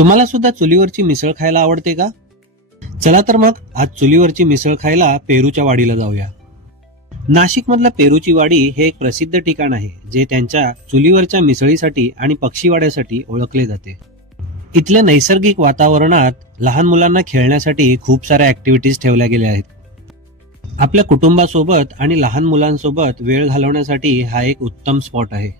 तुम्हाला सुद्धा चुलीवरची मिसळ खायला आवडते का? चला तर मग आज चुलीवरची मिसळ खायला पेरूच्या वाडीला जाऊया. नाशिक मधलं पेरूची वाडी हे एक प्रसिद्ध ठिकाण आहे जे त्यांच्या चुलीवरच्या मिसळीसाठी आणि पक्षीवाड्यासाठी ओळखले जाते. इथल्या नैसर्गिक वातावरणात लहान मुलांना खेळण्यासाठी खूप साऱ्या ऍक्टिव्हिटीज ठेवल्या गेल्या आहेत. आपल्या कुटुंबासोबत आणि लहान मुलांसोबत वेळ घालवण्यासाठी हा एक उत्तम स्पॉट आहे.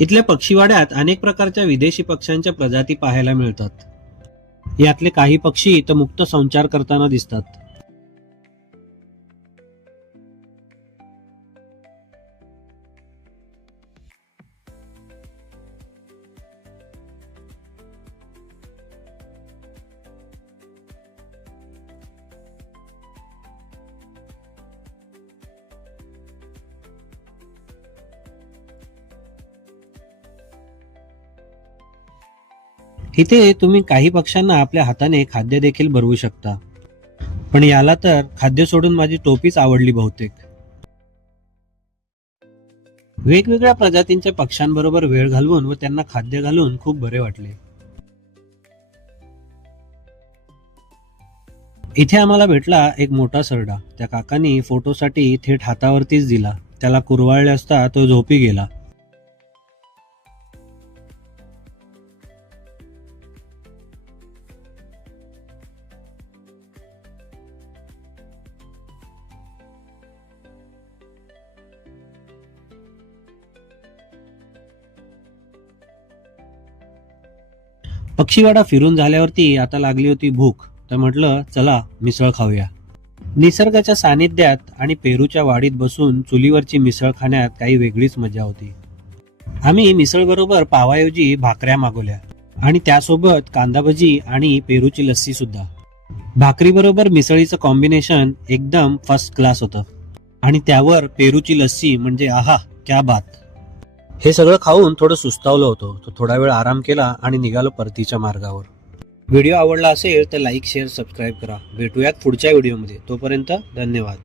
इथल्या पक्षीवाड्यात अनेक प्रकारच्या विदेशी पक्ष्यांच्या प्रजाती पाहायला मिळतात. यातले काही पक्षी इथं मुक्त संचार करताना दिसतात. इथे तुम्ही काही पक्ष्यांना आपल्या हाताने खाद्य देखील भरवू शकता. पण याला तर खाद्य सोडून माझी टोपीच आवडली बहुतेक. वेगवेगळ्या प्रजातींच्या पक्ष्यांबरोबर वेळ घालवून व त्यांना खाद्य घालून खूप बरे वाटले. इथे आम्हाला भेटला एक मोठा सरडा. त्या काकांनी फोटोसाठी थेट हातावरतीच दिला. त्याला कुरवाळले असता तो झोपी गेला. पक्षीवाडा फिरून झाल्यावरती आता लागली होती भूक, तर म्हटलं चला मिसळ खाऊया. निसर्गाच्या सानिध्यात आणि पेरूच्या वाडीत बसून चुलीवरची मिसळ खाण्यात काही वेगळीच मजा होती. आम्ही मिसळ बरोबर पावाऐवजी भाकऱ्या मागवल्या आणि त्यासोबत कांदा भजी आणि पेरूची लस्सी सुद्धा. भाकरी बरोबर मिसळीचं कॉम्बिनेशन एकदम फर्स्ट क्लास होतं आणि त्यावर पेरूची लस्सी म्हणजे आहा क्या बात. हे सगळं खाऊन थोडं सुस्तावलं होतं, तर थोडा वेळ आराम केला आणि निघालो परतीच्या मार्गावर. व्हिडिओ आवडला असेल तर लाईक शेअर सबस्क्राईब करा. भेटूयात पुढच्या व्हिडिओमध्ये. तोपर्यंत धन्यवाद.